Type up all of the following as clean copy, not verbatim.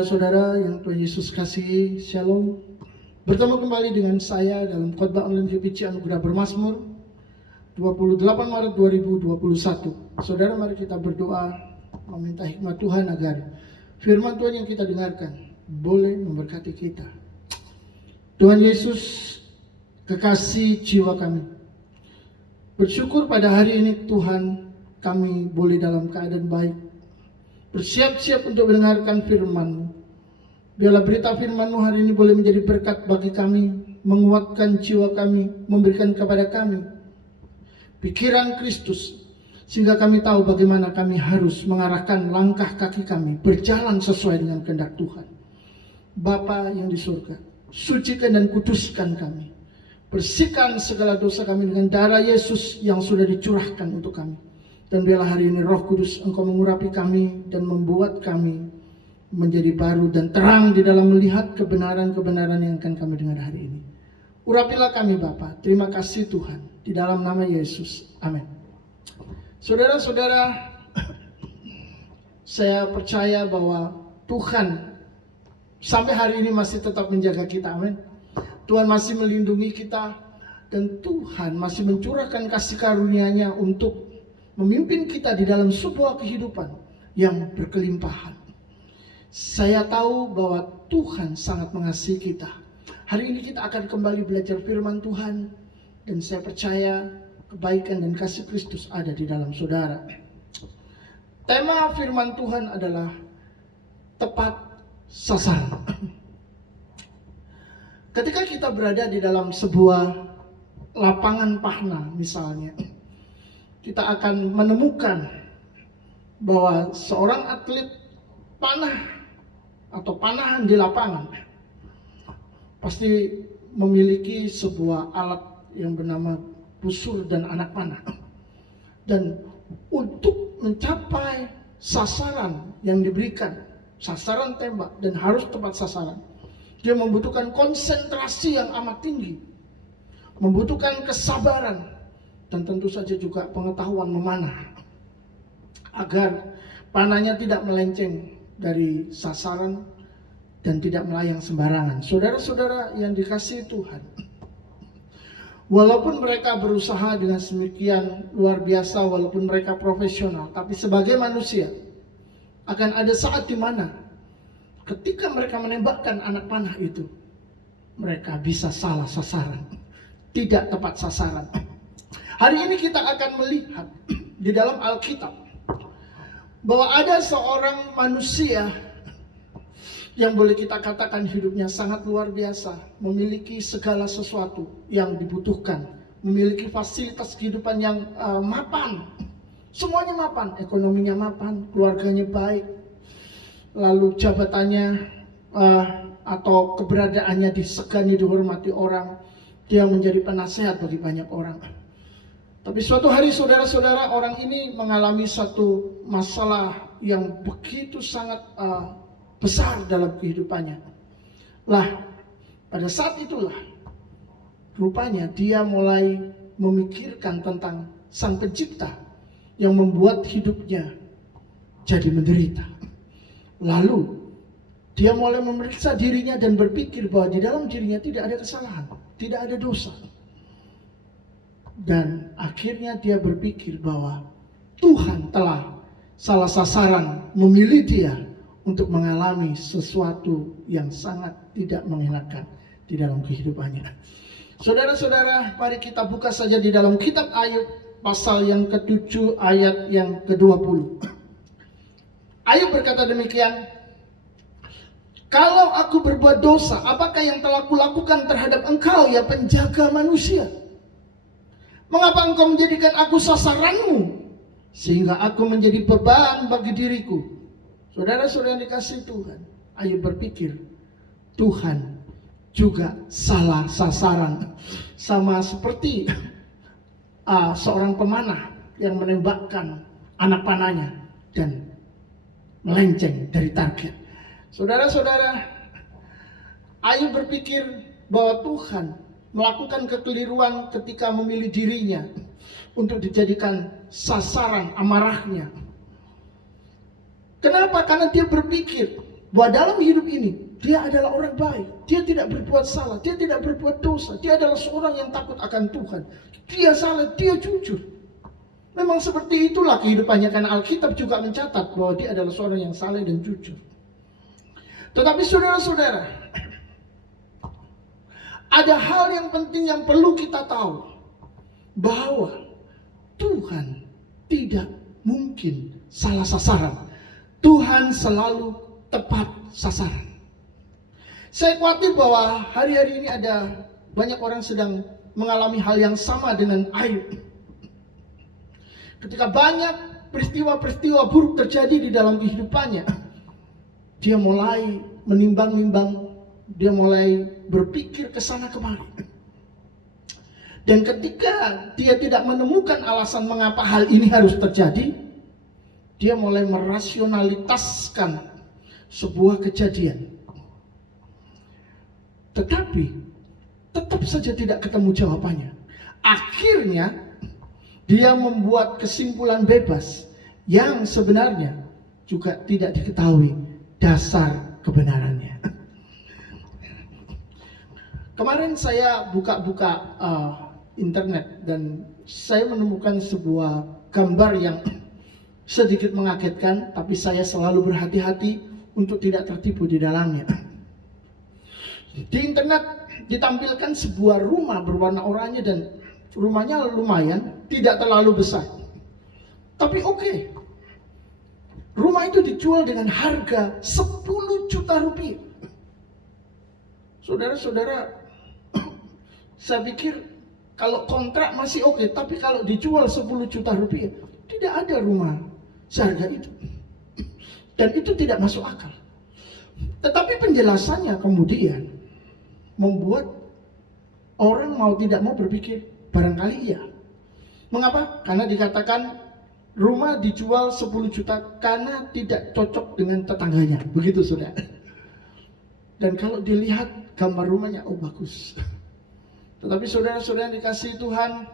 Saudara-saudara yang Tuhan Yesus kasihi, Shalom. Bertemu kembali dengan saya dalam khotbah online GPC Anugerah Bermazmur 28 Maret 2021. Saudara, mari kita berdoa meminta hikmat Tuhan agar firman Tuhan yang kita dengarkan boleh memberkati kita. Tuhan Yesus, kekasih jiwa kami, bersyukur pada hari ini Tuhan kami boleh dalam keadaan baik, bersiap-siap untuk mendengarkan firman-Mu. Biarlah berita firman-Mu hari ini boleh menjadi berkat bagi kami, menguatkan jiwa kami, memberikan kepada kami pikiran Kristus, sehingga kami tahu bagaimana kami harus mengarahkan langkah kaki kami berjalan sesuai dengan kehendak Tuhan. Bapa yang di surga, sucikan dan kuduskan kami, bersihkan segala dosa kami dengan darah Yesus yang sudah dicurahkan untuk kami. Dan biarlah hari ini Roh Kudus Engkau mengurapi kami dan membuat kami menjadi baru dan terang di dalam melihat kebenaran-kebenaran yang akan kami dengar hari ini. Urapilah kami Bapa. Terima kasih Tuhan. Di dalam nama Yesus. Amin. Saudara-saudara, saya percaya bahwa Tuhan sampai hari ini masih tetap menjaga kita. Amin. Tuhan masih melindungi kita. Dan Tuhan masih mencurahkan kasih karunia-Nya untuk memimpin kita di dalam sebuah kehidupan yang berkelimpahan. Saya tahu bahwa Tuhan sangat mengasihi kita. Hari ini kita akan kembali belajar firman Tuhan, dan saya percaya kebaikan dan kasih Kristus ada di dalam saudara. Tema firman Tuhan adalah tepat sasaran. Ketika kita berada di dalam sebuah lapangan panah misalnya, kita akan menemukan bahwa seorang atlet panah atau panahan di lapangan pasti memiliki sebuah alat yang bernama busur dan anak panah. Dan untuk mencapai sasaran yang diberikan, sasaran tembak dan harus tepat sasaran, dia membutuhkan konsentrasi yang amat tinggi, membutuhkan kesabaran, dan tentu saja juga pengetahuan memanah agar panahnya tidak melenceng dari sasaran dan tidak melayang sembarangan. Saudara-saudara yang dikasihi Tuhan, walaupun mereka berusaha dengan sedemikian luar biasa, walaupun mereka profesional, tapi sebagai manusia akan ada saat di mana ketika mereka menembakkan anak panah itu, mereka bisa salah sasaran, tidak tepat sasaran. Hari ini kita akan melihat di dalam Alkitab bahwa ada seorang manusia yang boleh kita katakan hidupnya sangat luar biasa, memiliki segala sesuatu yang dibutuhkan, memiliki fasilitas kehidupan yang mapan, semuanya mapan, ekonominya mapan, keluarganya baik, lalu jabatannya atau keberadaannya disegani, dihormati orang, dia menjadi penasehat bagi banyak orang. Tapi suatu hari saudara-saudara, orang ini mengalami satu masalah yang begitu sangat besar dalam kehidupannya. Lah, pada saat itulah rupanya dia mulai memikirkan tentang Sang Pencipta yang membuat hidupnya jadi menderita. Lalu dia mulai memeriksa dirinya dan berpikir bahwa di dalam dirinya tidak ada kesalahan, tidak ada dosa. Dan akhirnya dia berpikir bahwa Tuhan telah salah sasaran memilih dia untuk mengalami sesuatu yang sangat tidak mengenakan di dalam kehidupannya. Saudara-saudara, mari kita buka saja di dalam kitab Ayub pasal yang ke-7 ayat yang ke-20. Ayub berkata demikian, "Kalau aku berbuat dosa, apakah yang telah kulakukan terhadap engkau ya penjaga manusia? Mengapa engkau menjadikan aku sasaranmu, sehingga aku menjadi beban bagi diriku?" Saudara-saudara yang dikasihi Tuhan, Ayub berpikir, Tuhan juga salah sasaran. Sama seperti seorang pemanah yang menembakkan anak panahnya dan melenceng dari target. Saudara-saudara, Ayub berpikir bahwa Tuhan melakukan kekeliruan ketika memilih dirinya untuk dijadikan sasaran amarahnya. Kenapa? Karena dia berpikir bahwa dalam hidup ini dia adalah orang baik, dia tidak berbuat salah, dia tidak berbuat dosa, dia adalah seorang yang takut akan Tuhan, dia saleh, dia jujur. Memang seperti itulah kehidupannya, karena Alkitab juga mencatat bahwa dia adalah seorang yang saleh dan jujur. Tetapi saudara-saudara, ada hal yang penting yang perlu kita tahu, bahwa Tuhan tidak mungkin salah sasaran. Tuhan selalu tepat sasaran. Saya khawatir bahwa hari-hari ini ada banyak orang sedang mengalami hal yang sama dengan Ayub. Ketika banyak peristiwa-peristiwa buruk terjadi di dalam kehidupannya, dia mulai menimbang-nimbang, dia mulai berpikir ke sana kemari. Dan ketika dia tidak menemukan alasan mengapa hal ini harus terjadi, dia mulai merasionalitaskan sebuah kejadian. Tetapi tetap saja tidak ketemu jawabannya. Akhirnya dia membuat kesimpulan bebas yang sebenarnya juga tidak diketahui dasar kebenarannya. Kemarin saya buka-buka internet dan saya menemukan sebuah gambar yang sedikit mengagetkan, tapi saya selalu berhati-hati untuk tidak tertipu di dalamnya. Di internet ditampilkan sebuah rumah berwarna oranye dan rumahnya lumayan, tidak terlalu besar. Tapi oke. Rumah itu dijual dengan harga 10 juta rupiah. Saudara-saudara, saya pikir kalau kontrak masih oke, tapi kalau dijual 10 juta rupiah, tidak ada rumah seharga itu. Dan itu tidak masuk akal. Tetapi penjelasannya kemudian membuat orang mau tidak mau berpikir, barangkali iya. Mengapa? Karena dikatakan rumah dijual 10 juta karena tidak cocok dengan tetangganya. Begitu saudara. Dan kalau dilihat gambar rumahnya, oh bagus. Tetapi saudara-saudara yang dikasihi Tuhan,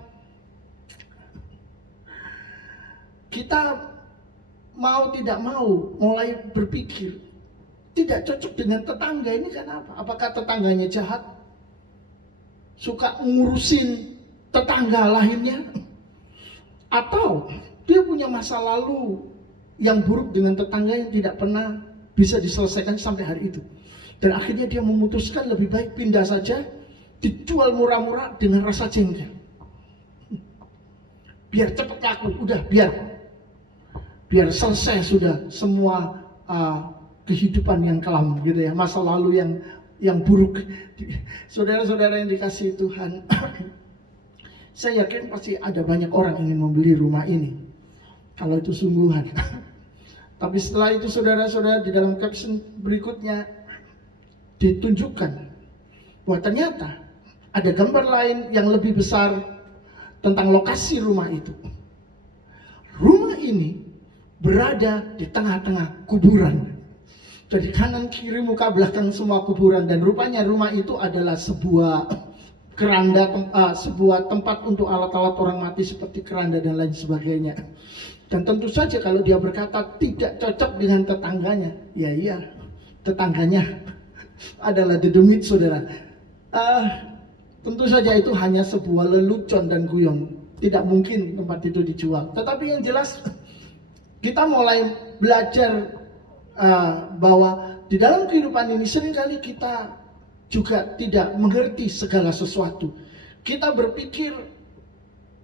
kita mau tidak mau mulai berpikir, tidak cocok dengan tetangga ini karena apa? Apakah tetangganya jahat? Suka ngurusin tetangga lainnya? Atau dia punya masa lalu yang buruk dengan tetangga yang tidak pernah bisa diselesaikan sampai hari itu? Dan akhirnya dia memutuskan lebih baik pindah saja, dijual murah-murah dengan rasa jengkel. Biar cepat laku, udah biar selesai sudah semua kehidupan yang kelam gitu ya, masa lalu yang buruk. Saudara-saudara yang dikasihi Tuhan, saya yakin pasti ada banyak orang ingin membeli rumah ini kalau itu sungguhan. Tapi setelah itu saudara-saudara, di dalam caption berikutnya ditunjukkan bahwa ternyata ada gambar lain yang lebih besar tentang lokasi rumah itu. Rumah ini berada di tengah-tengah kuburan. Jadi kanan kiri muka belakang semua kuburan, dan rupanya rumah itu adalah sebuah keranda, sebuah tempat untuk alat-alat orang mati seperti keranda dan lain sebagainya. Dan tentu saja kalau dia berkata tidak cocok dengan tetangganya, ya iya, tetangganya adalah dedemit saudara. Tentu saja itu hanya sebuah lelucon dan guyon, tidak mungkin tempat itu dijual. Tetapi yang jelas kita mulai belajar bahwa di dalam kehidupan ini seringkali kita juga tidak mengerti segala sesuatu. Kita berpikir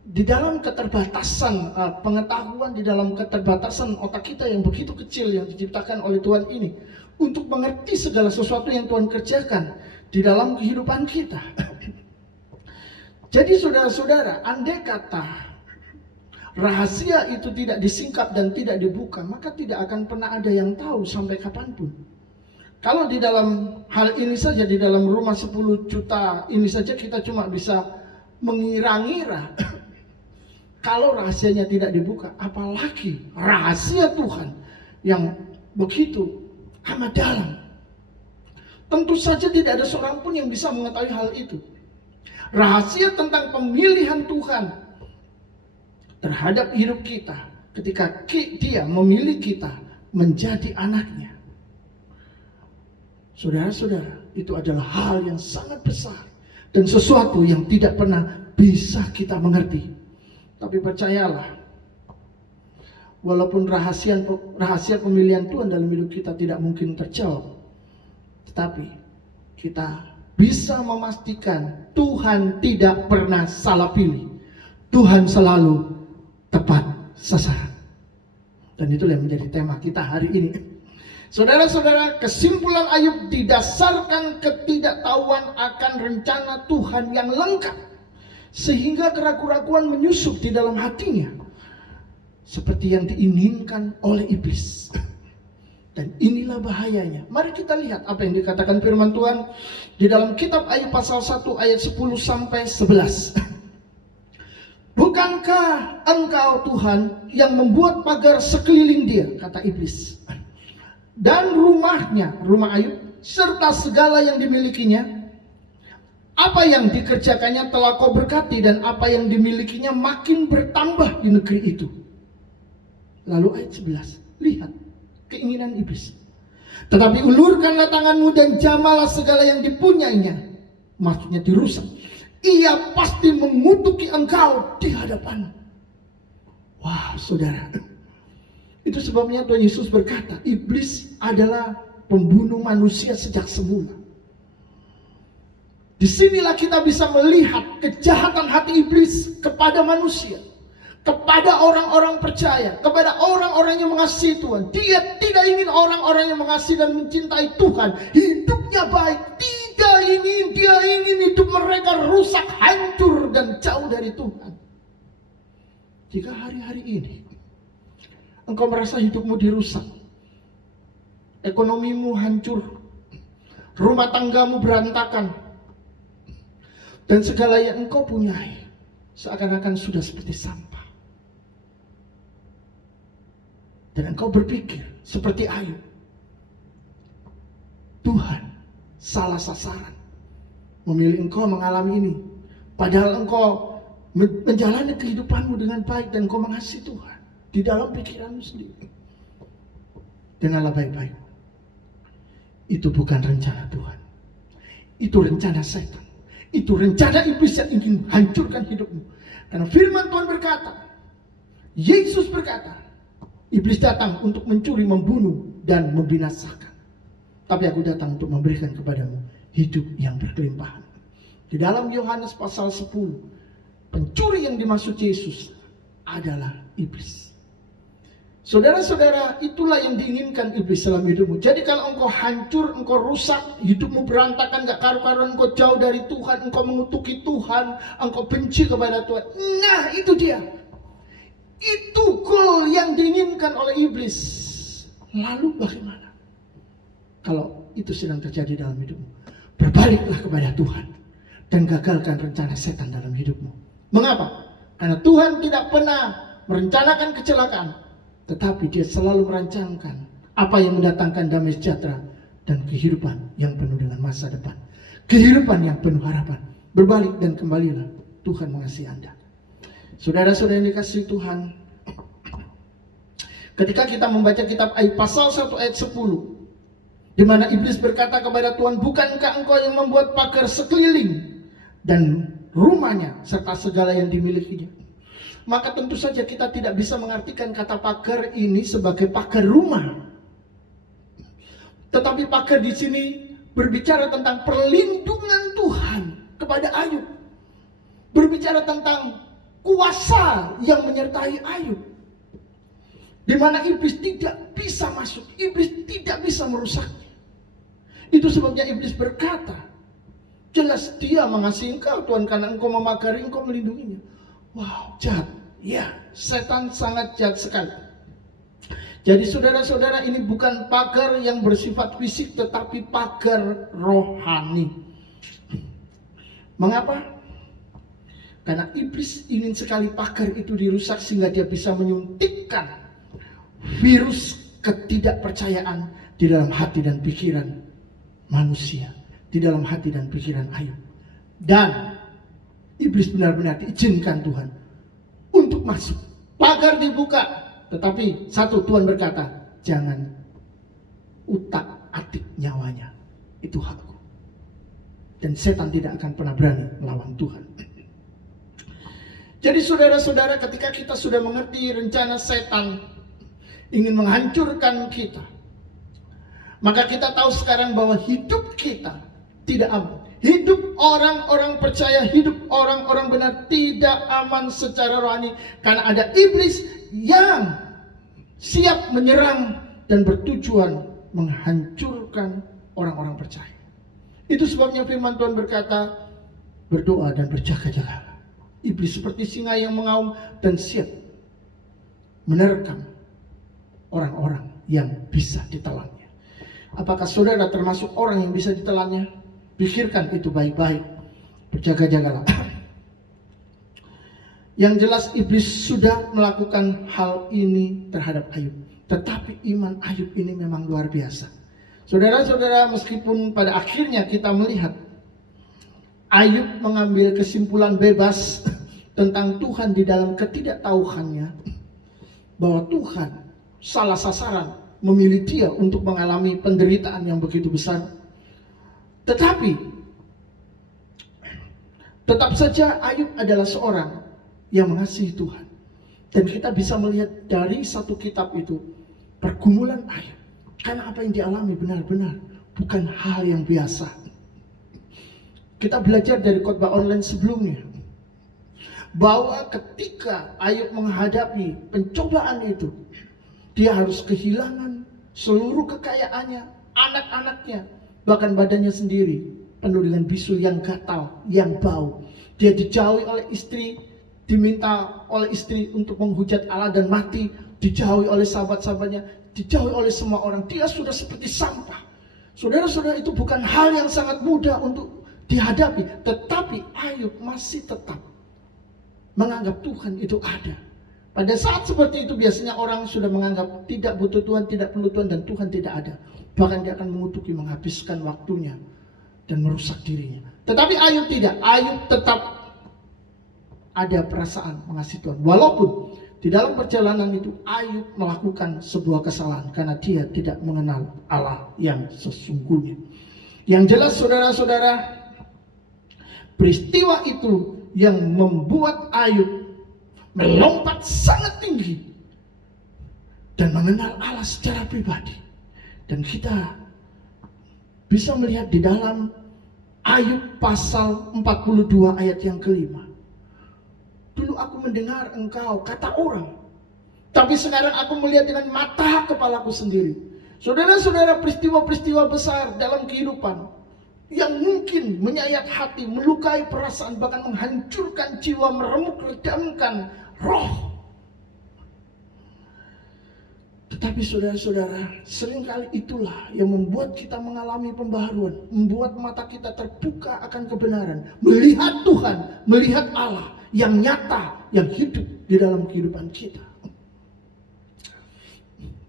di dalam keterbatasan pengetahuan, di dalam keterbatasan otak kita yang begitu kecil yang diciptakan oleh Tuhan ini, untuk mengerti segala sesuatu yang Tuhan kerjakan di dalam kehidupan kita. Jadi saudara-saudara, andai kata rahasia itu tidak disingkap dan tidak dibuka, maka tidak akan pernah ada yang tahu sampai kapanpun. Kalau di dalam hal ini saja, di dalam rumah 10 juta ini saja kita cuma bisa mengira-ngira. Kalau rahasianya tidak dibuka, apalagi rahasia Tuhan yang begitu amat dalam. Tentu saja tidak ada seorang pun yang bisa mengetahui hal itu. Rahasia tentang pemilihan Tuhan terhadap hidup kita ketika dia memilih kita menjadi anaknya. Saudara-saudara, itu adalah hal yang sangat besar dan sesuatu yang tidak pernah bisa kita mengerti. Tapi percayalah, walaupun rahasia pemilihan Tuhan dalam hidup kita tidak mungkin terjawab, tetapi kita bisa memastikan Tuhan tidak pernah salah pilih. Tuhan selalu tepat sasaran. Dan itulah yang menjadi tema kita hari ini. Saudara-saudara, kesimpulan Ayub didasarkan ketidaktahuan akan rencana Tuhan yang lengkap, sehingga keraguan-keraguan menyusup di dalam hatinya, seperti yang diinginkan oleh iblis. Dan inilah bahayanya. Mari kita lihat apa yang dikatakan firman Tuhan di dalam kitab Ayub pasal 1 ayat 10 sampai 11. Bukankah engkau Tuhan yang membuat pagar sekeliling dia, kata iblis, dan rumahnya, rumah Ayub, serta segala yang dimilikinya? Apa yang dikerjakannya telah kau berkati, dan apa yang dimilikinya makin bertambah di negeri itu. Lalu ayat 11, lihat keinginan iblis. Tetapi ulurkanlah tanganmu dan jamalah segala yang dipunyainya, maksudnya dirusak. Ia pasti mengutuki engkau di hadapanmu. Wah, saudara, itu sebabnya Tuhan Yesus berkata, iblis adalah pembunuh manusia sejak semula. Disinilah kita bisa melihat kejahatan hati iblis kepada manusia, kepada orang-orang percaya, kepada orang-orang yang mengasihi Tuhan. Dia tidak ingin orang-orang yang mengasihi dan mencintai Tuhan hidupnya baik. Tidak ingin, dia ingin hidup mereka rusak, hancur, dan jauh dari Tuhan. Jika hari-hari ini engkau merasa hidupmu dirusak, ekonomimu hancur, rumah tanggamu berantakan, dan segala yang engkau punyai seakan-akan sudah seperti sampah, dan engkau berpikir seperti Ayub, Tuhan salah sasaran memilih engkau mengalami ini, padahal engkau menjalani kehidupanmu dengan baik dan engkau mengasihi Tuhan. Di dalam pikiranmu sendiri, dengarlah baik-baik, itu bukan rencana Tuhan, itu rencana setan, itu rencana iblis yang ingin hancurkan hidupmu. Karena firman Tuhan berkata, Yesus berkata, iblis datang untuk mencuri, membunuh, dan membinasakan, tapi aku datang untuk memberikan kepadamu hidup yang berkelimpahan. Di dalam Yohanes pasal 10, pencuri yang dimaksud Yesus adalah iblis. Saudara-saudara, itulah yang diinginkan iblis dalam hidupmu. Jadi kalau engkau hancur, engkau rusak, hidupmu berantakan, gak karu-karuan, engkau jauh dari Tuhan, engkau mengutuki Tuhan, engkau benci kepada Tuhan. Nah, itu dia. Itu goal yang diinginkan oleh iblis. Lalu bagaimana kalau itu sedang terjadi dalam hidupmu? Berbaliklah kepada Tuhan dan gagalkan rencana setan dalam hidupmu. Mengapa? Karena Tuhan tidak pernah merencanakan kecelakaan, tetapi dia selalu merancangkan apa yang mendatangkan damai sejahtera dan kehidupan yang penuh dengan masa depan, kehidupan yang penuh harapan. Berbalik dan kembalilah, Tuhan mengasihi Anda. Saudara-saudara yang dikasihi Tuhan, ketika kita membaca kitab Ayub pasal 1 ayat 10, di mana iblis berkata kepada Tuhan, bukankah engkau yang membuat pagar sekeliling dan rumahnya serta segala yang dimilikinya? Maka tentu saja kita tidak bisa mengartikan kata pagar ini sebagai pagar rumah. Tetapi pagar di sini berbicara tentang perlindungan Tuhan kepada Ayub. Berbicara tentang kuasa yang menyertai Ayub, di mana iblis tidak bisa masuk, iblis tidak bisa merusaknya. Itu sebabnya iblis berkata, jelas dia mengasihi engkau Tuhan, karena engkau memagari, engkau melindunginya. Wow, jahat. Ya, setan sangat jahat sekali. Jadi saudara-saudara, ini bukan pagar yang bersifat fisik, tetapi pagar rohani. Mengapa? Karena iblis ingin sekali pagar itu dirusak, sehingga dia bisa menyuntikkan virus ketidakpercayaan di dalam hati dan pikiran manusia, di dalam hati dan pikiran Ayub. Dan iblis benar-benar diizinkan Tuhan untuk masuk. Pagar dibuka, tetapi satu, Tuhan berkata, jangan utak-atik nyawanya. itu hakku. Dan setan tidak akan pernah berani melawan Tuhan. Jadi saudara-saudara, ketika kita sudah mengerti rencana setan ingin menghancurkan kita, maka kita tahu sekarang bahwa hidup kita tidak aman. Hidup orang-orang percaya, hidup orang-orang benar tidak aman secara rohani. Karena ada iblis yang siap menyerang dan bertujuan menghancurkan orang-orang percaya. Itu sebabnya firman Tuhan berkata, berdoa dan berjaga-jagalah. Iblis seperti singa yang mengaum dan siap menerkam orang-orang yang bisa ditelannya. Apakah saudara termasuk orang yang bisa ditelannya? Pikirkan itu baik-baik. Berjaga-jagalah. Yang jelas iblis sudah melakukan hal ini terhadap Ayub. Tetapi iman Ayub ini memang luar biasa. Saudara-saudara, meskipun pada akhirnya kita melihat Ayub mengambil kesimpulan bebas tentang Tuhan di dalam ketidaktahuannya, bahwa Tuhan salah sasaran memilih dia untuk mengalami penderitaan yang begitu besar. Tetapi tetap saja Ayub adalah seorang yang mengasihi Tuhan. Dan kita bisa melihat dari satu kitab itu pergumulan Ayub. Karena apa yang dialami benar-benar bukan hal yang biasa. Kita belajar dari khotbah online sebelumnya bahwa ketika Ayub menghadapi pencobaan itu, dia harus kehilangan seluruh kekayaannya, anak-anaknya, bahkan badannya sendiri penuh dengan bisul yang gatal, yang bau. Dia dijauhi oleh istri, diminta oleh istri untuk menghujat Allah dan mati, dijauhi oleh sahabat-sahabatnya, dijauhi oleh semua orang. Dia sudah seperti sampah. Saudara-saudara, itu bukan hal yang sangat mudah untuk dihadapi, tetapi Ayub masih tetap menganggap Tuhan itu ada. Pada saat seperti itu biasanya orang sudah menganggap tidak butuh Tuhan, tidak perlu Tuhan, dan Tuhan tidak ada. Bahkan dia akan mengutuki, menghabiskan waktunya dan merusak dirinya. Tetapi Ayub tidak. Ayub tetap ada perasaan mengasihi Tuhan. Walaupun di dalam perjalanan itu Ayub melakukan sebuah kesalahan karena dia tidak mengenal Allah yang sesungguhnya. Yang jelas saudara-saudara, peristiwa itu yang membuat Ayub melompat sangat tinggi dan mengenal Allah secara pribadi. Dan kita bisa melihat di dalam Ayub pasal 42 ayat yang kelima. Dulu aku mendengar engkau, kata orang, tapi sekarang aku melihat dengan mata kepalaku sendiri. Saudara-saudara, peristiwa-peristiwa besar dalam kehidupan yang mungkin menyayat hati, melukai perasaan, bahkan menghancurkan jiwa, meremuk redamkan roh. Tetapi saudara-saudara, seringkali itulah yang membuat kita mengalami pembaharuan, membuat mata kita terbuka akan kebenaran, melihat Tuhan, melihat Allah yang nyata, yang hidup di dalam kehidupan kita.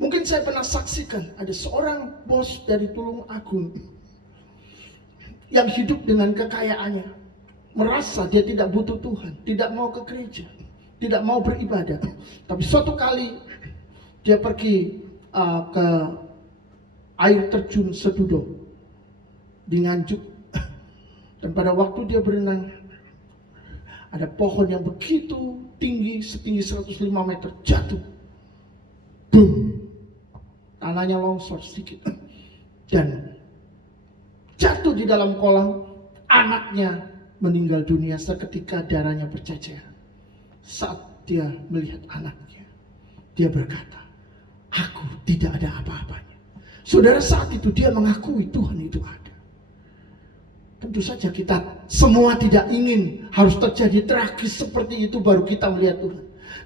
Mungkin saya pernah saksikan ada seorang bos dari Tulung Agung yang hidup dengan kekayaannya, merasa dia tidak butuh Tuhan, tidak mau ke gereja, tidak mau beribadah. Tapi suatu kali dia pergi ke air terjun Sedudo di Nganjuk, dan pada waktu dia berenang, ada pohon yang begitu tinggi, setinggi 105 meter jatuh, boom, tanahnya longsor sedikit, dan jatuh di dalam kolam. Anaknya meninggal dunia seketika, darahnya berceceran. Saat dia melihat anaknya, dia berkata, aku tidak ada apa-apanya. Saudara, saat itu dia mengakui Tuhan itu ada. Tentu saja kita semua tidak ingin harus terjadi tragis seperti itu baru kita melihat Tuhan.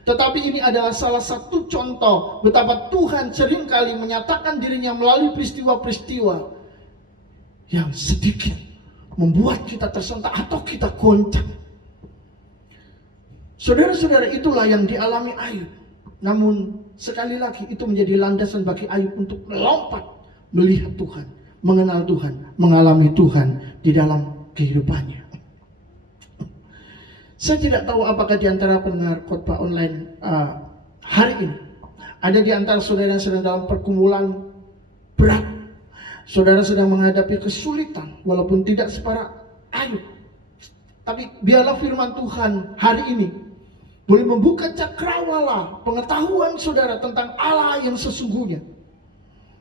Tetapi ini adalah salah satu contoh betapa Tuhan seringkali menyatakan dirinya melalui peristiwa-peristiwa yang sedikit membuat kita tersentak atau kita goncang. Saudara-saudara, itulah yang dialami Ayub. Namun sekali lagi itu menjadi landasan bagi Ayub untuk melompat, melihat Tuhan, mengenal Tuhan, mengalami Tuhan di dalam kehidupannya. Saya tidak tahu apakah di antara pendengar khotbah online hari ini ada di antara saudara yang sedang dalam pergumulan berat, Saudara sedang menghadapi kesulitan, walaupun tidak separah Ayub. Tapi biarlah firman Tuhan hari ini boleh membuka cakrawala pengetahuan saudara tentang Allah yang sesungguhnya,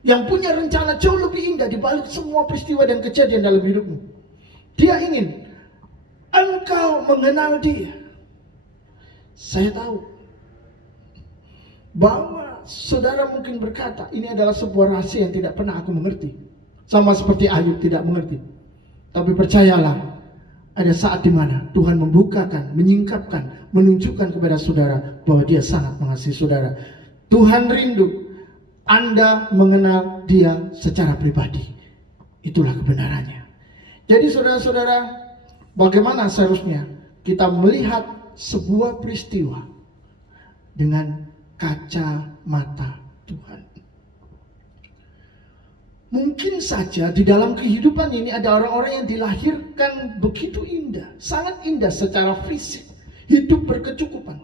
yang punya rencana jauh lebih indah di balik semua peristiwa dan kejadian dalam hidupmu. Dia ingin engkau mengenal Dia. Saya tahu bahwa saudara mungkin berkata, ini adalah sebuah rahasia yang tidak pernah aku mengerti. Sama seperti Ayub tidak mengerti. Tapi percayalah, ada saat di mana Tuhan membukakan, menyingkapkan, menunjukkan kepada saudara bahwa Dia sangat mengasihi saudara. Tuhan rindu Anda mengenal Dia secara pribadi. Itulah kebenarannya. Jadi saudara-saudara, bagaimana seharusnya kita melihat sebuah peristiwa dengan kacamata Tuhan? Mungkin saja di dalam kehidupan ini ada orang-orang yang dilahirkan begitu indah, sangat indah secara fisik, hidup berkecukupan.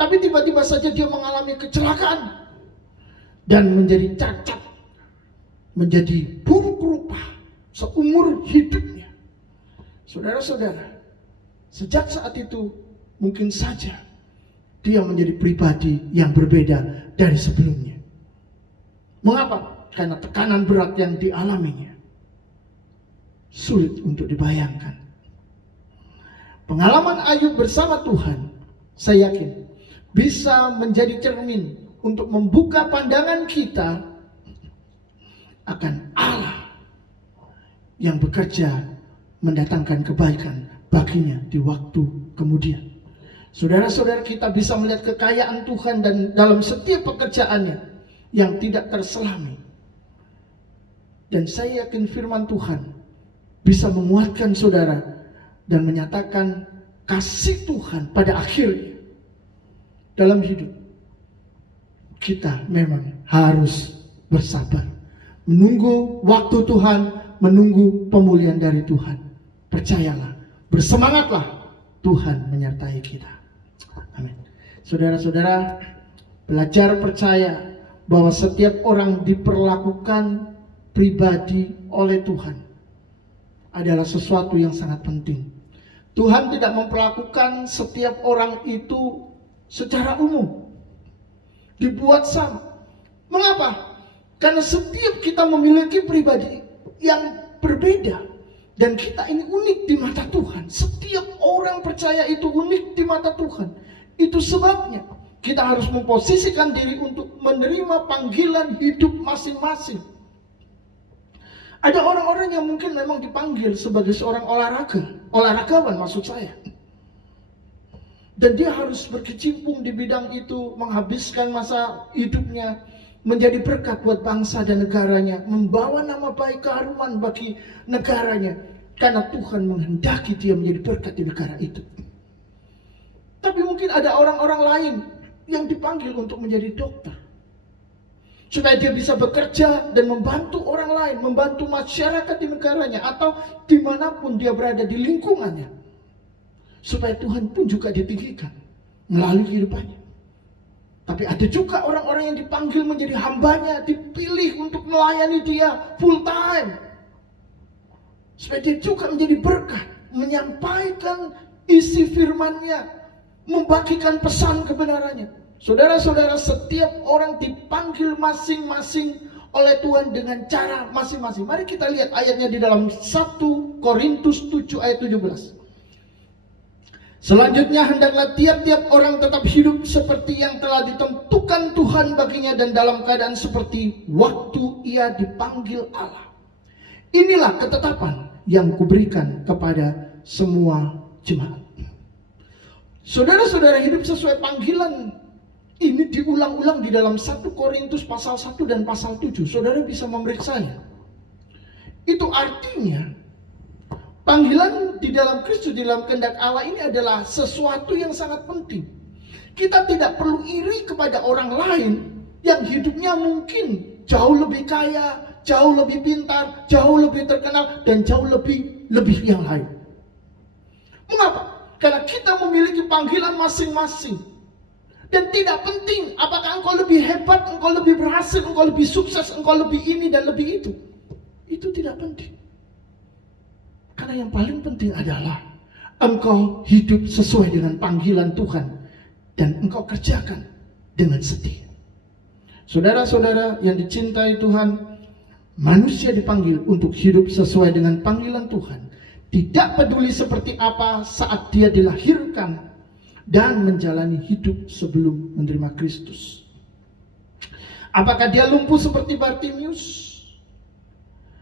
Tapi tiba-tiba saja dia mengalami kecelakaan dan menjadi cacat, menjadi buruk rupa seumur hidupnya. Saudara-saudara, sejak saat itu mungkin saja dia menjadi pribadi yang berbeda dari sebelumnya. Mengapa? Karena tekanan berat yang dialaminya sulit untuk dibayangkan. Pengalaman Ayub bersama Tuhan, saya yakin bisa menjadi cermin untuk membuka pandangan kita akan Allah yang bekerja mendatangkan kebaikan baginya di waktu kemudian. Saudara-saudara, kita bisa melihat kekayaan Tuhan dan dalam setiap pekerjaannya yang tidak terselami. Dan saya yakin firman Tuhan bisa menguatkan saudara dan menyatakan kasih Tuhan pada akhirnya. Dalam hidup kita memang harus bersabar, menunggu waktu Tuhan, menunggu pemulihan dari Tuhan. Percayalah, bersemangatlah, Tuhan menyertai kita. Amin. Saudara-saudara, belajar percaya bahwa setiap orang diperlakukan pribadi oleh Tuhan adalah sesuatu yang sangat penting. Tuhan tidak memperlakukan setiap orang itu secara umum, dibuat sama. Mengapa? Karena setiap kita memiliki pribadi yang berbeda, dan kita ini unik di mata Tuhan. Setiap orang percaya itu unik di mata Tuhan. Itu sebabnya kita harus memposisikan diri untuk menerima panggilan hidup masing-masing. Ada orang-orang yang mungkin memang dipanggil sebagai seorang olahragawan maksud saya. Dan dia harus berkecimpung di bidang itu, menghabiskan masa hidupnya menjadi berkat buat bangsa dan negaranya, membawa nama baik keharuman bagi negaranya, karena Tuhan menghendaki dia menjadi berkat di negara itu. Tapi mungkin ada orang-orang lain yang dipanggil untuk menjadi dokter, supaya dia bisa bekerja dan membantu orang lain, membantu masyarakat di negaranya atau dimanapun dia berada di lingkungannya, supaya Tuhan pun juga ditinggikan melalui kehidupannya. Tapi ada juga orang-orang yang dipanggil menjadi hambanya, dipilih untuk melayani dia full time, supaya dia juga menjadi berkat, menyampaikan isi firman-Nya, membagikan pesan kebenarannya. Saudara-saudara, setiap orang dipanggil masing-masing oleh Tuhan dengan cara masing-masing. Mari kita lihat ayatnya di dalam 1 Korintus 7 ayat 17. Selanjutnya, hendaklah tiap-tiap orang tetap hidup seperti yang telah ditentukan Tuhan baginya dan dalam keadaan seperti waktu ia dipanggil Allah. Inilah ketetapan yang kuberikan kepada semua jemaat. Saudara-saudara, hidup sesuai panggilan ini diulang-ulang di dalam 1 Korintus pasal 1 dan pasal 7. Saudara bisa memeriksanya. Itu artinya panggilan di dalam Kristus, di dalam kehendak Allah ini adalah sesuatu yang sangat penting. Kita tidak perlu iri kepada orang lain yang hidupnya mungkin jauh lebih kaya, jauh lebih pintar, jauh lebih terkenal, dan jauh lebih yang lain. Mengapa? Karena kita memiliki panggilan masing-masing. Dan tidak penting apakah engkau lebih hebat, engkau lebih berhasil, engkau lebih sukses, engkau lebih ini dan lebih itu. Itu tidak penting. Karena yang paling penting adalah engkau hidup sesuai dengan panggilan Tuhan dan engkau kerjakan dengan setia. Saudara-saudara yang dicintai Tuhan, manusia dipanggil untuk hidup sesuai dengan panggilan Tuhan. Tidak peduli seperti apa saat dia dilahirkan dan menjalani hidup sebelum menerima Kristus. Apakah dia lumpuh seperti Bartimius?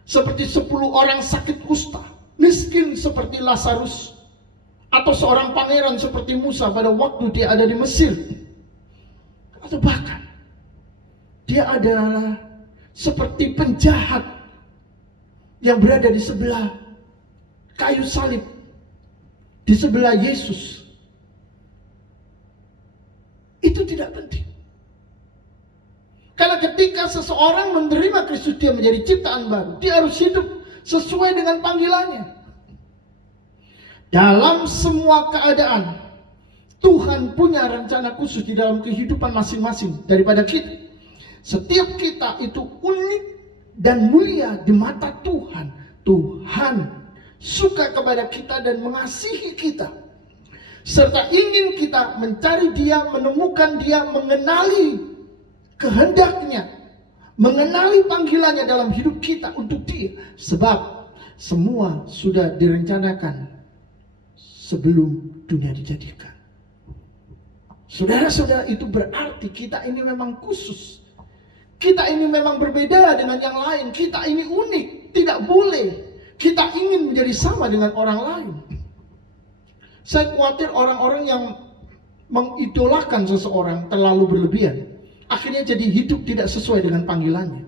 Seperti 10 orang sakit kusta, miskin seperti Lazarus, atau seorang pangeran seperti Musa pada waktu dia ada di Mesir, atau bahkan dia adalah seperti penjahat yang berada di sebelah kayu salib, di sebelah Yesus. Itu tidak penting. Karena ketika seseorang menerima Kristus, dia menjadi ciptaan baru. Dia harus hidup sesuai dengan panggilannya. Dalam semua keadaan, Tuhan punya rencana khusus di dalam kehidupan masing-masing daripada kita. Setiap kita itu unik dan mulia di mata Tuhan. Tuhan suka kepada kita dan mengasihi kita, serta ingin kita mencari Dia, menemukan Dia, mengenali kehendaknya, mengenali panggilannya dalam hidup kita untuk Dia. Sebab semua sudah direncanakan sebelum dunia dijadikan. Saudara-saudara, itu berarti kita ini memang khusus. Kita ini memang berbeda dengan yang lain. Kita ini unik. Tidak boleh kita ingin menjadi sama dengan orang lain. Saya khawatir orang-orang yang mengidolakan seseorang terlalu berlebihan, akhirnya jadi hidup tidak sesuai dengan panggilannya.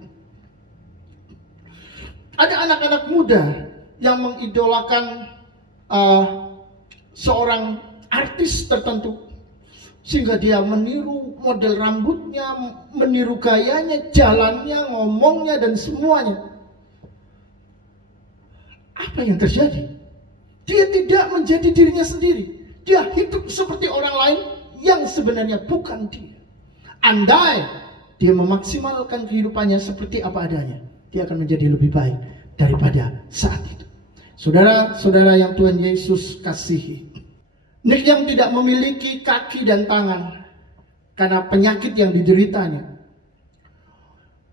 Ada anak-anak muda yang mengidolakan seorang artis tertentu, sehingga dia meniru model rambutnya, meniru gayanya, jalannya, ngomongnya, dan semuanya. Apa yang terjadi? Dia tidak menjadi dirinya sendiri. Dia hidup seperti orang lain yang sebenarnya bukan dia. Andai dia memaksimalkan kehidupannya seperti apa adanya, dia akan menjadi lebih baik daripada saat itu. Saudara-saudara yang Tuhan Yesus kasihi, Nick yang tidak memiliki kaki dan tangan karena penyakit yang dideritanya,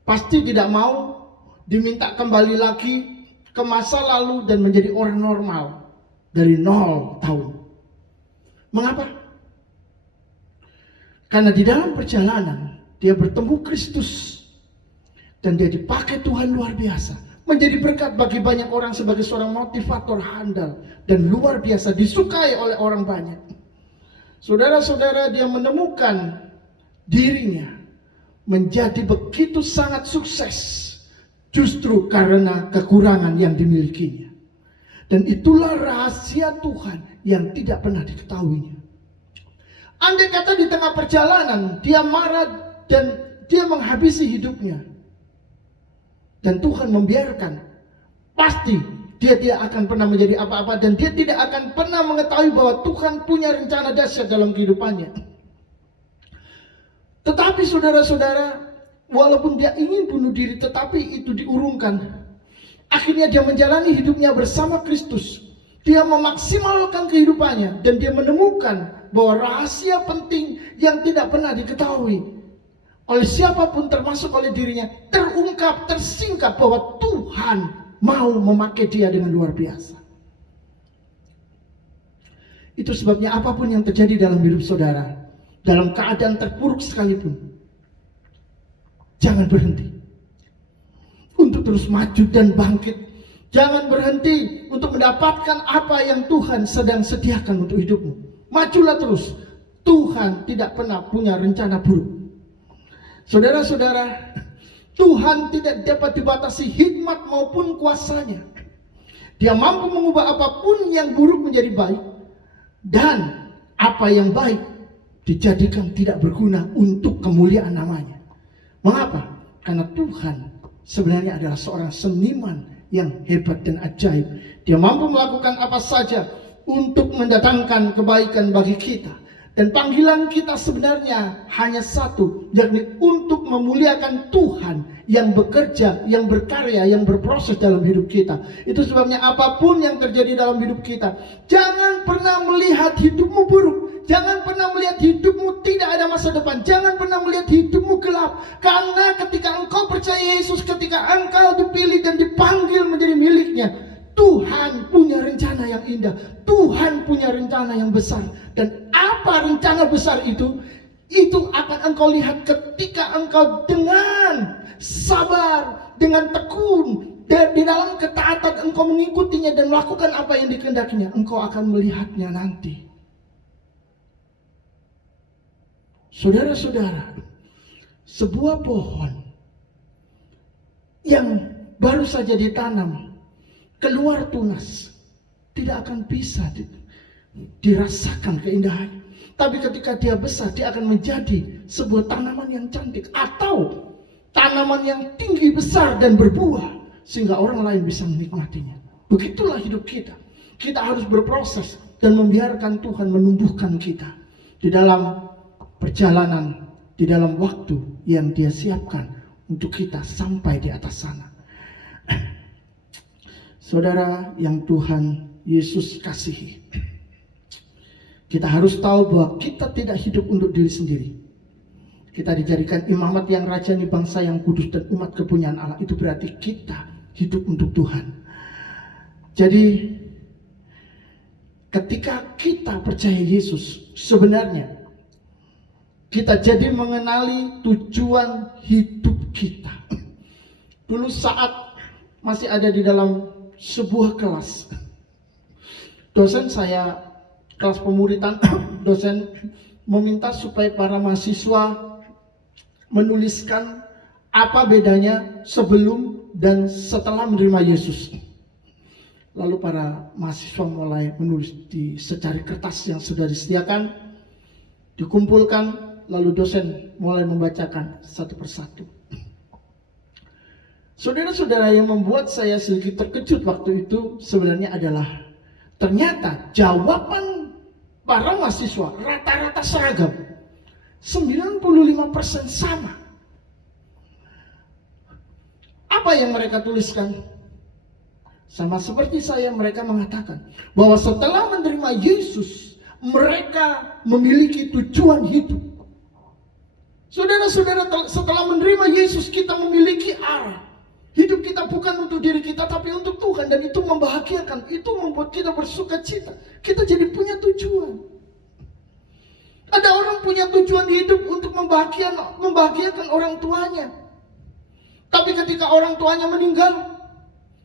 pasti tidak mau diminta kembali lagi ke masa lalu dan menjadi orang normal dari 0 tahun. Mengapa? Karena di dalam perjalanan dia bertemu Kristus dan dia dipakai Tuhan luar biasa, menjadi berkat bagi banyak orang sebagai seorang motivator handal dan luar biasa, disukai oleh orang banyak. Saudara-saudara, dia menemukan dirinya menjadi begitu sangat sukses justru karena kekurangan yang dimilikinya. Dan itulah rahasia Tuhan yang tidak pernah diketahuinya. Andai kata di tengah perjalanan dia marah dan dia menghabisi hidupnya, dan Tuhan membiarkan, pasti dia tidak akan pernah menjadi apa-apa, dan dia tidak akan pernah mengetahui bahwa Tuhan punya rencana dahsyat dalam kehidupannya. Tetapi saudara-saudara, walaupun dia ingin bunuh diri, tetapi itu diurungkan. Akhirnya dia menjalani hidupnya bersama Kristus. Dia memaksimalkan kehidupannya dan dia menemukan bahwa rahasia penting yang tidak pernah diketahui oleh siapapun termasuk oleh dirinya terungkap, tersingkap bahwa Tuhan mau memakai dia dengan luar biasa. Itu sebabnya apapun yang terjadi dalam hidup saudara, dalam keadaan terpuruk sekalipun, jangan berhenti untuk terus maju dan bangkit. Jangan berhenti untuk mendapatkan apa yang Tuhan sedang sediakan untuk hidupmu. Majulah terus. Tuhan tidak pernah punya rencana buruk. Saudara-saudara, Tuhan tidak dapat dibatasi hikmat maupun kuasanya. Dia mampu mengubah apapun yang buruk menjadi baik, dan apa yang baik dijadikan tidak berguna untuk kemuliaan namanya. Mengapa? Karena Tuhan sebenarnya adalah seorang seniman yang hebat dan ajaib. Dia mampu melakukan apa saja untuk mendatangkan kebaikan bagi kita. Dan panggilan kita sebenarnya hanya satu, yakni untuk memuliakan Tuhan yang bekerja, yang berkarya, yang berproses dalam hidup kita. Itu sebabnya apapun yang terjadi dalam hidup kita, jangan pernah melihat hidupmu buruk. Jangan pernah melihat hidupmu tidak ada masa depan. Jangan pernah melihat hidupmu gelap. Karena ketika engkau percaya Yesus, ketika engkau dipilih dan dipanggil menjadi miliknya, Tuhan punya rencana yang indah. Tuhan punya rencana yang besar. Dan apa rencana besar itu? Itu akan engkau lihat ketika engkau dengan sabar, dengan tekun, dan di dalam ketaatan engkau mengikutinya dan melakukan apa yang dikehendakinya. Engkau akan melihatnya nanti. Saudara-saudara, sebuah pohon yang baru saja ditanam, keluar tunas, tidak akan bisa dirasakan keindahan. Tapi ketika dia besar, dia akan menjadi sebuah tanaman yang cantik, atau tanaman yang tinggi besar dan berbuah, sehingga orang lain bisa menikmatinya. Begitulah hidup kita. Kita harus berproses dan membiarkan Tuhan menumbuhkan kita di dalam perjalanan, di dalam waktu yang Dia siapkan untuk kita sampai di atas sana. Saudara yang Tuhan Yesus kasihi, kita harus tahu bahwa kita tidak hidup untuk diri sendiri. Kita dijadikan imamat yang rajani, bangsa yang kudus, dan umat kepunyaan Allah. Itu berarti kita hidup untuk Tuhan. Jadi ketika kita percaya Yesus, sebenarnya kita jadi mengenali tujuan hidup kita. Dulu saat masih ada di dalam sebuah kelas, dosen saya, kelas pemuritan, dosen meminta supaya para mahasiswa menuliskan apa bedanya sebelum dan setelah menerima Yesus. Lalu para mahasiswa mulai menulis di secari kertas yang sudah disediakan, dikumpulkan. Lalu dosen mulai membacakan satu persatu. Saudara-saudara, yang membuat saya sedikit terkejut waktu itu sebenarnya adalah ternyata jawaban para mahasiswa rata-rata seragam. 95% sama. Apa yang mereka tuliskan? Sama seperti saya, mereka mengatakan bahwa setelah menerima Yesus, mereka memiliki tujuan hidup. Saudara-saudara, setelah menerima Yesus, kita memiliki arah. Hidup kita bukan untuk diri kita, tapi untuk Tuhan. Dan itu membahagiakan, itu membuat kita bersuka cita. Kita jadi punya tujuan. Ada orang punya tujuan hidup untuk membahagiakan orang tuanya. Tapi ketika orang tuanya meninggal,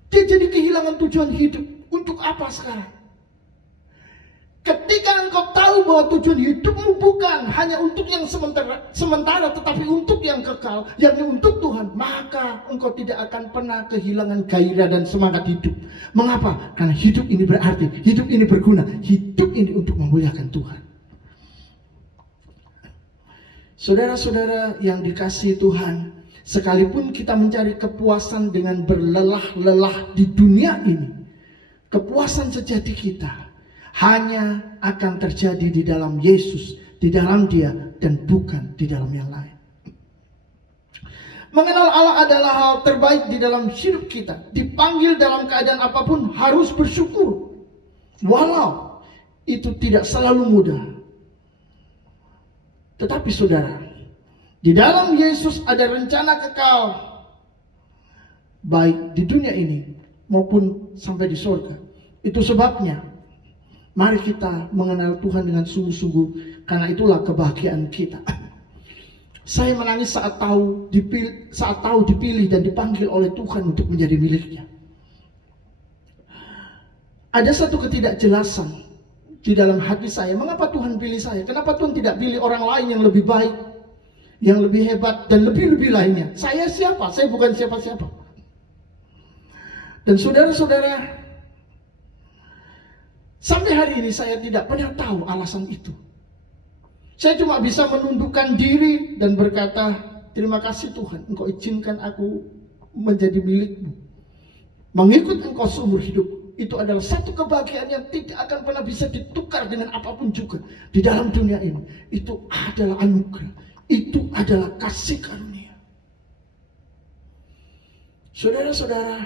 dia jadi kehilangan tujuan hidup. Untuk apa sekarang? Ketika engkau tahu bahwa tujuan hidupmu bukan hanya untuk yang sementara, tetapi untuk yang kekal, yakni untuk Tuhan, maka engkau tidak akan pernah kehilangan gairah dan semangat hidup. Mengapa? Karena hidup ini berarti, hidup ini berguna, hidup ini untuk memuliakan Tuhan. Saudara-saudara yang dikasihi Tuhan, sekalipun kita mencari kepuasan dengan berlelah-lelah di dunia ini, kepuasan sejati kita hanya akan terjadi di dalam Yesus, di dalam Dia, dan bukan di dalam yang lain. Mengenal Allah adalah hal terbaik di dalam hidup kita. Dipanggil dalam keadaan apapun harus bersyukur, walau itu tidak selalu mudah. Tetapi saudara, di dalam Yesus ada rencana kekal, baik di dunia ini maupun sampai di surga. Itu sebabnya mari kita mengenal Tuhan dengan sungguh-sungguh, karena itulah kebahagiaan kita. Saya menangis saat tahu dipilih dan dipanggil oleh Tuhan untuk menjadi miliknya. Ada satu ketidakjelasan di dalam hati saya. Mengapa Tuhan pilih saya? Kenapa Tuhan tidak pilih orang lain yang lebih baik, yang lebih hebat, dan lebih-lebih lainnya? Saya siapa? Saya bukan siapa-siapa. Dan saudara-saudara, sampai hari ini saya tidak pernah tahu alasan itu. Saya cuma bisa menundukkan diri dan berkata, terima kasih Tuhan, Engkau izinkan aku menjadi milikmu, mengikut Engkau seumur hidupku. itu adalah satu kebahagiaan yang tidak akan pernah bisa ditukar dengan apapun juga di dalam dunia ini. Itu adalah anugerah, itu adalah kasih karunia. Saudara-saudara,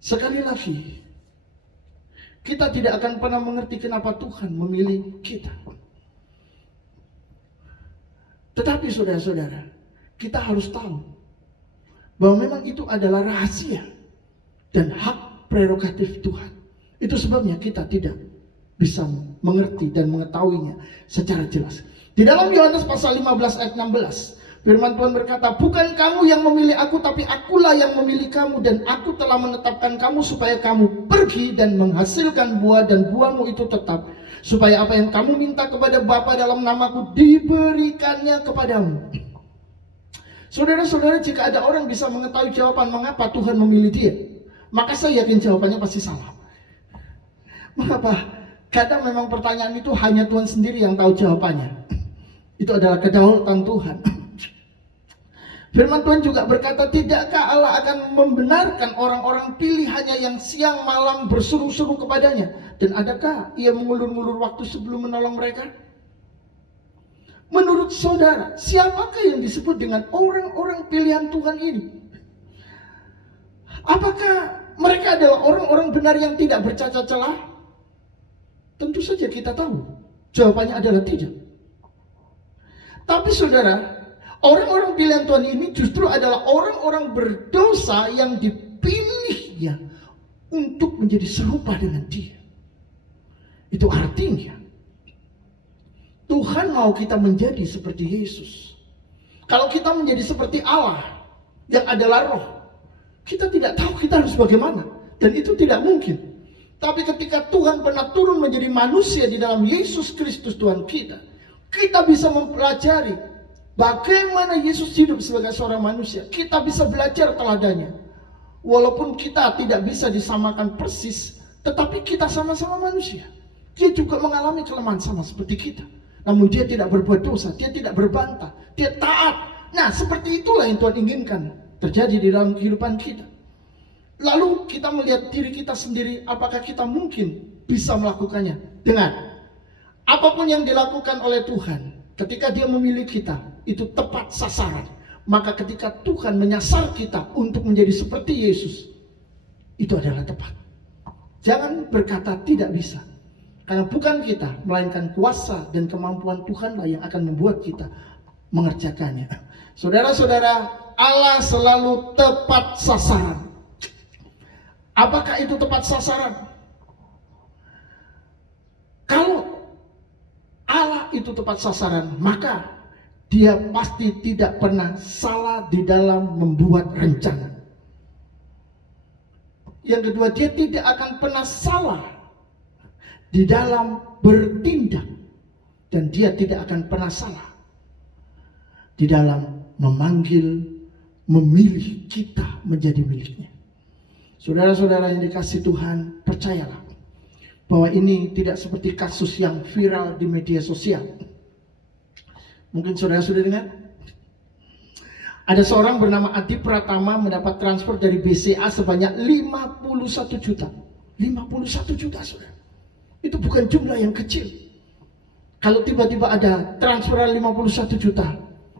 sekali lagi, kita tidak akan pernah mengerti kenapa Tuhan memilih kita. Tetapi saudara-saudara, kita harus tahu bahwa memang itu adalah rahasia dan hak prerogatif Tuhan. Itu sebabnya kita tidak bisa mengerti dan mengetahuinya secara jelas. Di dalam Yohanes pasal 15 ayat 16, firman Tuhan berkata, bukan kamu yang memilih aku, tapi akulah yang memilih kamu, dan aku telah menetapkan kamu supaya kamu pergi dan menghasilkan buah, dan buahmu itu tetap, supaya apa yang kamu minta kepada Bapa dalam namaku diberikannya kepadamu. Saudara-saudara, jika ada orang bisa mengetahui jawaban mengapa Tuhan memilih dia, maka saya yakin jawabannya pasti salah. Mengapa? Kadang memang pertanyaan itu hanya Tuhan sendiri yang tahu jawabannya. Itu adalah kedaulatan Tuhan. Firman Tuhan juga berkata, tidakkah Allah akan membenarkan orang-orang pilihannya yang siang malam berseru-seru kepadanya? Dan adakah ia mengulur-ngulur waktu sebelum menolong mereka? Menurut saudara, siapakah yang disebut dengan orang-orang pilihan Tuhan ini? Apakah mereka adalah orang-orang benar yang tidak bercacat celah? Tentu saja kita tahu jawabannya adalah tidak. Tapi saudara, orang-orang pilihan Tuhan ini justru adalah orang-orang berdosa yang dipilihnya untuk menjadi serupa dengan Dia. Itu artinya Tuhan mau kita menjadi seperti Yesus. Kalau kita menjadi seperti Allah yang adalah roh, kita tidak tahu kita harus bagaimana, dan itu tidak mungkin. Tapi ketika Tuhan pernah turun menjadi manusia di dalam Yesus Kristus Tuhan kita, kita bisa mempelajari bagaimana Yesus hidup sebagai seorang manusia. Kita bisa belajar teladannya. Walaupun kita tidak bisa disamakan persis, tetapi kita sama-sama manusia. Dia juga mengalami kelemahan sama seperti kita. Namun dia tidak berbuat dosa, dia tidak berbantah, dia taat. Nah, seperti itulah yang Tuhan inginkan terjadi di dalam kehidupan kita. Lalu kita melihat diri kita sendiri, apakah kita mungkin bisa melakukannya? Dengan apapun yang dilakukan oleh Tuhan, ketika Dia memilih kita, itu tepat sasaran. Maka ketika Tuhan menyasar kita untuk menjadi seperti Yesus, itu adalah tepat. Jangan berkata tidak bisa. Karena bukan kita, melainkan kuasa dan kemampuan Tuhanlah yang akan membuat kita mengerjakannya. Saudara-saudara, Allah selalu tepat sasaran. Apakah itu tepat sasaran? Kalau Allah itu tepat sasaran, maka Dia pasti tidak pernah salah di dalam membuat rencana. Yang kedua, Dia tidak akan pernah salah di dalam bertindak, dan Dia tidak akan pernah salah di dalam memanggil, memilih kita menjadi miliknya. Saudara-saudara yang dikasihi Tuhan, percayalah bahwa ini tidak seperti kasus yang viral di media sosial. Mungkin saudara sudah dengar, ada seorang bernama Adi Pratama mendapat transfer dari BCA sebanyak 51 juta. 51 juta, saudara. Itu bukan jumlah yang kecil. Kalau tiba-tiba ada transferan 51 juta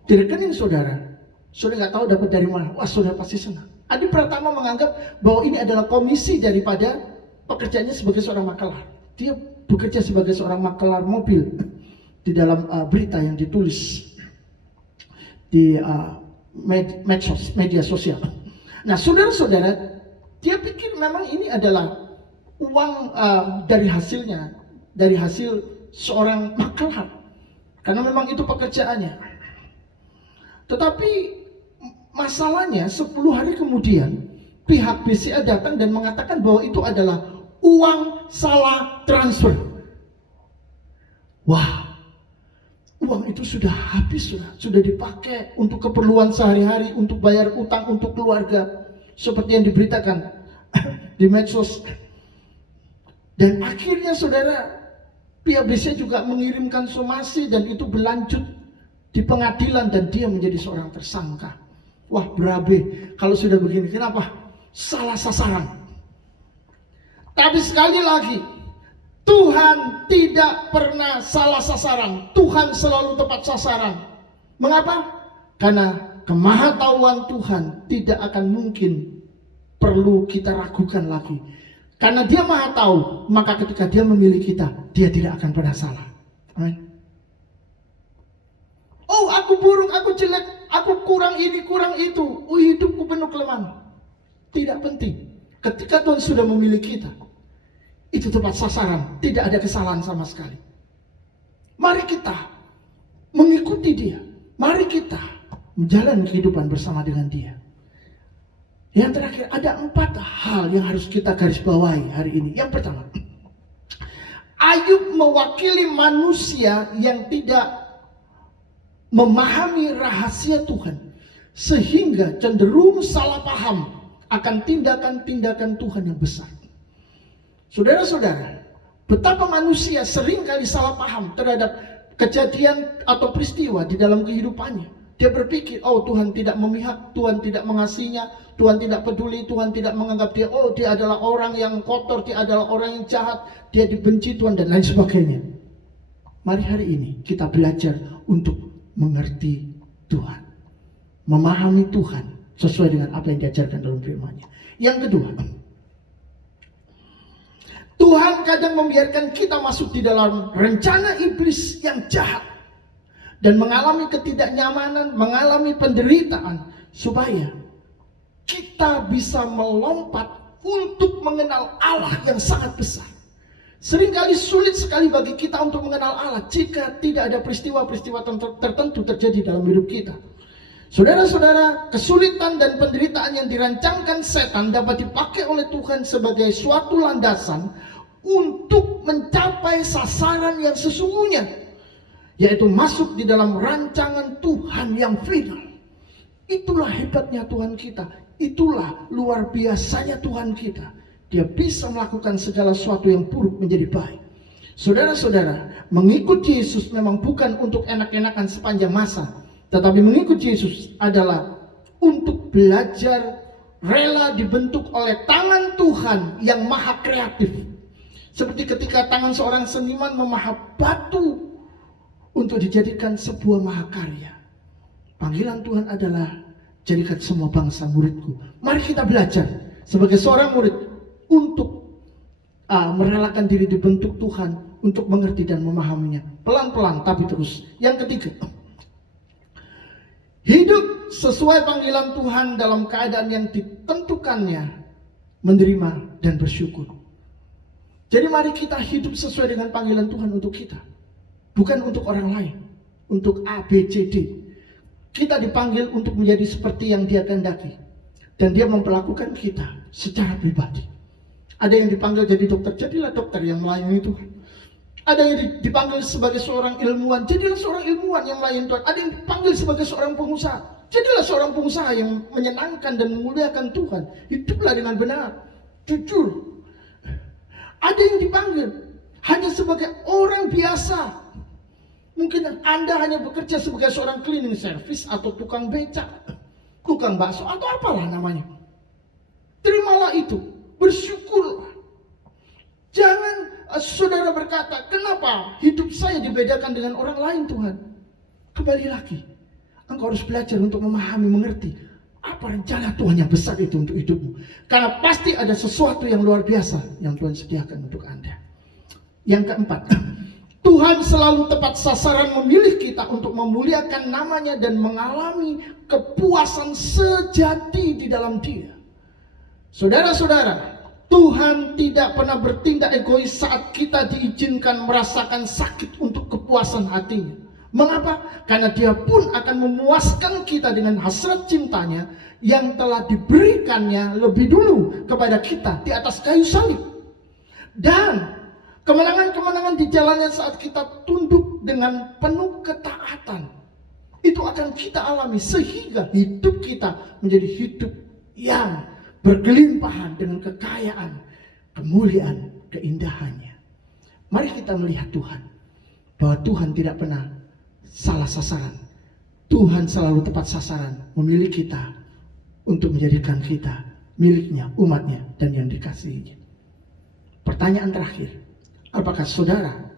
di rekening saudara, saudara nggak tahu dapat dari mana. Wah, saudara pasti senang. Adi Pratama menganggap bahwa ini adalah komisi daripada pekerjaannya sebagai seorang makelar. Dia bekerja sebagai seorang makelar mobil. Di dalam berita yang ditulis di media sosial. Nah, saudara-saudara, dia pikir memang ini adalah uang dari hasil seorang makelar, karena memang itu pekerjaannya. Tetapi masalahnya 10 hari kemudian pihak BCA datang dan mengatakan bahwa itu adalah uang salah transfer. Wah, uang itu sudah habis, sudah dipakai untuk keperluan sehari-hari, untuk bayar utang untuk keluarga, seperti yang diberitakan di medsos. Dan akhirnya saudara, pihak BCA juga mengirimkan somasi dan itu berlanjut di pengadilan dan dia menjadi seorang tersangka. Wah, berabe kalau sudah begini. Kenapa? Salah sasaran. Tapi sekali lagi, Tuhan tidak pernah salah sasaran. Tuhan selalu tepat sasaran. Mengapa? Karena kemahatauan Tuhan tidak akan mungkin perlu kita ragukan lagi. Karena Dia Maha Tahu, maka ketika Dia memilih kita, Dia tidak akan pernah salah. Amin. Oh, aku buruk, aku jelek, aku kurang ini, kurang itu. Oh, hidupku penuh kelemahan. Tidak penting. Ketika Tuhan sudah memilih kita, itu tepat sasaran, tidak ada kesalahan sama sekali. Mari kita mengikuti Dia. Mari kita menjalani kehidupan bersama dengan Dia. Yang terakhir, ada 4 hal yang harus kita garis bawahi hari ini. Yang pertama, Ayub mewakili manusia yang tidak memahami rahasia Tuhan, sehingga cenderung salah paham akan tindakan-tindakan Tuhan yang besar. Saudara-saudara, betapa manusia seringkali salah paham terhadap kejadian atau peristiwa di dalam kehidupannya. Dia berpikir, oh Tuhan tidak memihak, Tuhan tidak mengasihinya, Tuhan tidak peduli, Tuhan tidak menganggap dia, oh dia adalah orang yang kotor, dia adalah orang yang jahat, dia dibenci Tuhan dan lain sebagainya. Mari hari ini kita belajar untuk mengerti Tuhan, memahami Tuhan sesuai dengan apa yang diajarkan dalam firman-Nya. Yang kedua, Tuhan kadang membiarkan kita masuk di dalam rencana iblis yang jahat dan mengalami ketidaknyamanan, mengalami penderitaan supaya kita bisa melompat untuk mengenal Allah yang sangat besar. Seringkali sulit sekali bagi kita untuk mengenal Allah jika tidak ada peristiwa-peristiwa tertentu terjadi dalam hidup kita. Saudara-saudara, kesulitan dan penderitaan yang dirancangkan setan dapat dipakai oleh Tuhan sebagai suatu landasan untuk mencapai sasaran yang sesungguhnya, yaitu masuk di dalam rancangan Tuhan yang final. Itulah hebatnya Tuhan kita, itulah luar biasanya Tuhan kita. Dia bisa melakukan segala sesuatu yang buruk menjadi baik. Saudara-saudara, mengikut Yesus memang bukan untuk enak-enakan sepanjang masa, tetapi mengikut Yesus adalah untuk belajar rela dibentuk oleh tangan Tuhan yang maha kreatif. Seperti ketika tangan seorang seniman memahat batu untuk dijadikan sebuah mahakarya. Panggilan Tuhan adalah jadikan semua bangsa muridku. Mari kita belajar sebagai seorang murid untuk merelakan diri dibentuk Tuhan, untuk mengerti dan memahaminya. Pelan-pelan tapi terus. Yang ketiga, hidup sesuai panggilan Tuhan dalam keadaan yang ditentukannya, menerima dan bersyukur. Jadi mari kita hidup sesuai dengan panggilan Tuhan untuk kita, bukan untuk orang lain, untuk A, B, C, D. Kita dipanggil untuk menjadi seperti yang Dia kehendaki, dan Dia memperlakukan kita secara pribadi. Ada yang dipanggil jadi dokter, jadilah dokter yang melayani Tuhan. Ada yang dipanggil sebagai seorang ilmuwan, jadilah seorang ilmuwan yang melayani Tuhan. Ada yang dipanggil sebagai seorang pengusaha, jadilah seorang pengusaha yang menyenangkan dan memuliakan Tuhan. Hiduplah dengan benar, jujur. Ada yang dipanggil hanya sebagai orang biasa. Mungkin Anda hanya bekerja sebagai seorang cleaning service atau tukang becak, tukang bakso atau apalah namanya. Terimalah itu, bersyukurlah. Jangan saudara berkata, kenapa hidup saya dibedakan dengan orang lain Tuhan? Kembali lagi, engkau harus belajar untuk memahami, mengerti apa rencana Tuhan yang besar itu untuk hidupmu. Karena pasti ada sesuatu yang luar biasa yang Tuhan sediakan untuk Anda. Yang keempat, Tuhan selalu tepat sasaran memilih kita untuk memuliakan namanya dan mengalami kepuasan sejati di dalam Dia. Saudara-saudara, Tuhan tidak pernah bertindak egois saat kita diizinkan merasakan sakit untuk kepuasan hatinya. Mengapa? Karena Dia pun akan memuaskan kita dengan hasrat cintanya yang telah diberikannya lebih dulu kepada kita di atas kayu salib. Dan kemenangan-kemenangan di jalannya saat kita tunduk dengan penuh ketaatan, itu akan kita alami sehingga hidup kita menjadi hidup yang berkelimpahan dengan kekayaan, kemuliaan, keindahannya. Mari kita melihat Tuhan, bahwa Tuhan tidak pernah salah sasaran. Tuhan selalu tepat sasaran, memilih kita untuk menjadikan kita miliknya, umatnya, dan yang dikasihinya. Pertanyaan terakhir, apakah saudara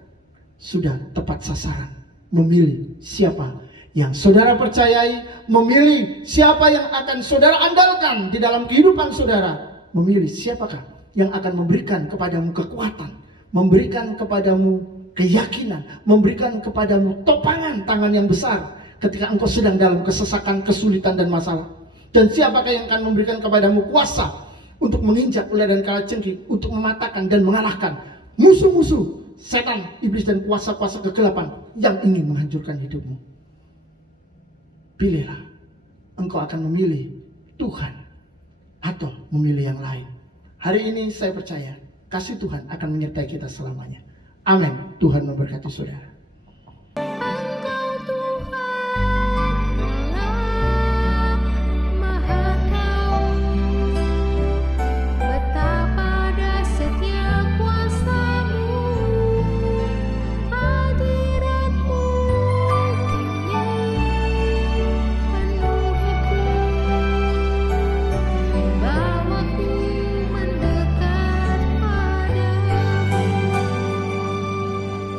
sudah tepat sasaran memilih siapa yang saudara percayai, memilih siapa yang akan saudara andalkan di dalam kehidupan saudara, memilih siapakah yang akan memberikan kepadamu kekuatan, memberikan kepadamu keyakinan, memberikan kepadamu topangan tangan yang besar ketika engkau sedang dalam kesesakan, kesulitan dan masalah. Dan siapakah yang akan memberikan kepadamu kuasa untuk menginjak ular dan kalajengking, untuk mematahkan dan mengalahkan musuh-musuh setan, iblis dan kuasa-kuasa kegelapan yang ingin menghancurkan hidupmu. Pilihlah, engkau akan memilih Tuhan atau memilih yang lain. Hari ini saya percaya kasih Tuhan akan menyertai kita selamanya. Amin. Tuhan memberkati saudara.